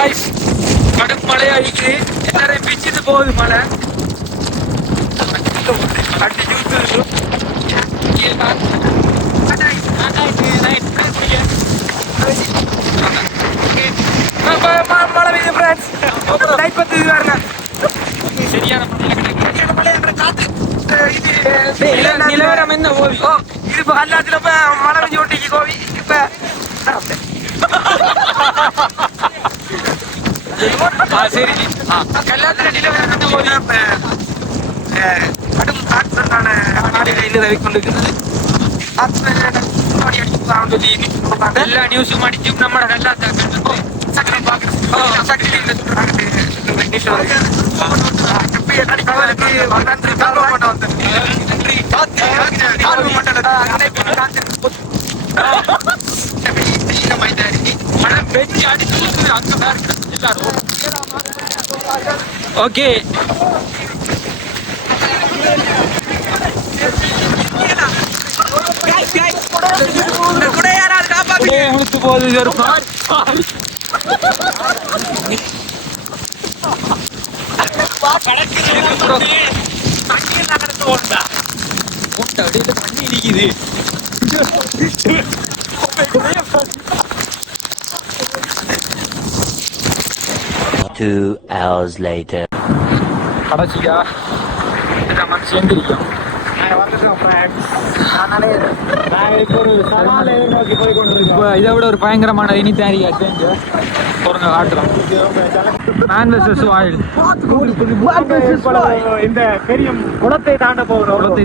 Guys கடும் மழை அடிக்குது எல்லாரையும் பிச்சுட்டு போகுது மழை அடி ஜூத்து மழை பெய்யுது ஃப்ரெண்ட்ஸ் லைட் பத்து பாருங்க சரியான நிலவரம் என்ன கோவி இது இப்போ கல்லாத்துல இப்ப மழை பெஞ்சு ஓட்டிக்கு கோவி இப்ப சரி கல்லாத்துல நிலவரம் என்ன கோவி கடும் காற்றான நாடுகளில் தவி கொண்டிருக்கிறது எல்லா நியூஸும் அடிச்சு நம்ம கல்லாத்த ஓகே போகுது தண்ணி 2 hours later. கடைசியா நம்ம சேர்ந்துருக்கோம் இதை விட ஒரு பயங்கரமான இனி தேரியா பொருங்க காட்டுறோம் மேன் வெர்சஸ் வைல்ட் இந்த பெரிய குளத்தை தாண்ட போகிறோம்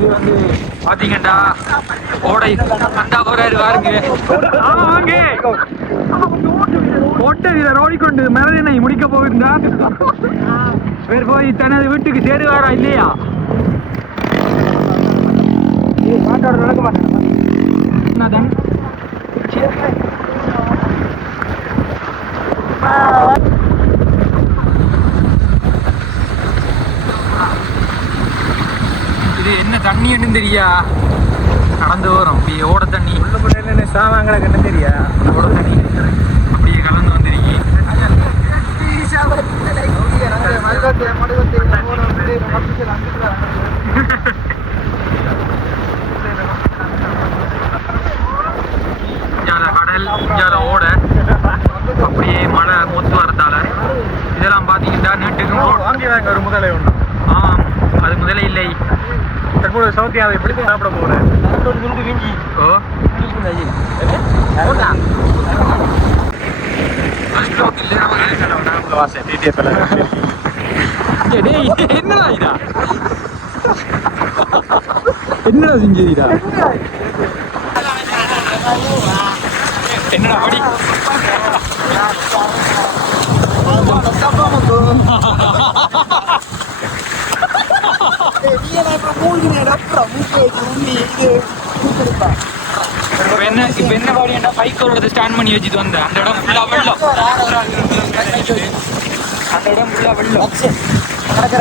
இது வந்து பாத்தீங்கன்னா ஓடை கண்டா போறாரு பாருங்க ஓட்ட வீரர் ஓடிக்கொண்டு மரதினை முடிக்க போகின்றார் வேறு போய் தனது வீட்டுக்கு சேருவாரா இல்லையா நடக்க மாட்டேன் இது என்ன தண்ணின்னு தெரியா நடந்து வரும் அப்படியே ஓட தண்ணி உள்ள சாமான்களை கண்டு தெரியா ஓட தண்ணி அப்படியே கலந்து வந்துருக்கி கடல் இஞ்சால ஓட அப்படியே மழை மொத்து வரத்தால இதெல்லாம் பாத்தீங்கன்னா நீட்டுக்கு ஒரு முதலை ஒன்று ஆமாம் அது முதலே இல்லை தற்போது சவுத்தியாவை எப்படி சாப்பிட போறேன் ஓ என்னடா இதா என்னடா செஞ்சீரா என்னடா படி இப்ப என்ன பாடியா பைக்கோட ஸ்டாண்ட் பண்ணி வச்சுட்டு வந்தேன் அந்த இடம் ஃபுல்லா வெள்ளம் அந்த இடம் ஃபுல்லா வெள்ளம்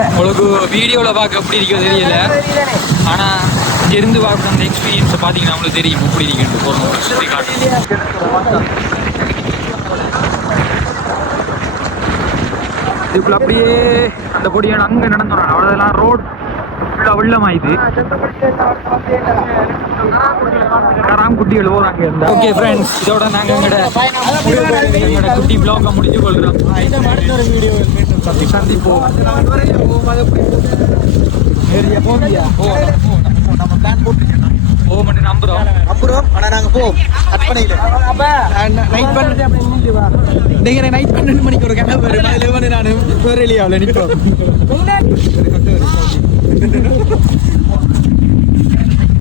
உங்களுக்கு வீடியோவில் பார்க்க எப்படி இருக்கோ தெரியல ஆனால் இருந்து பார்க்குற அந்த எக்ஸ்பீரியன்ஸை பார்த்தீங்கன்னா உங்களுக்கு தெரியும் எப்படி இருக்குன்னு போகணும் சுற்றி காட்டும் இதுக்குள்ள அப்படியே அந்த பொடியான அங்கே நடந்துடுறாங்க அவ்வளோதெல்லாம் ரோட் ஃபுல்லாக வெள்ளமாயிது குட்டிகள் போகிறாங்க ஓகே ஃப்ரெண்ட்ஸ் இதோட நாங்கள் எங்களோட குட்டி பிளாகை முடிச்சு கொள்கிறோம் சந்திப்போம் போவோம் நம்புறோம் ஆனா நாங்க போவோம் அர்ப்பணையில நைட் பண்ண நைட் 12 மணிக்கு ஒரு கிளம்ப வரும் அதுல வந்து நான் பேரலியாவில் நிற்போம்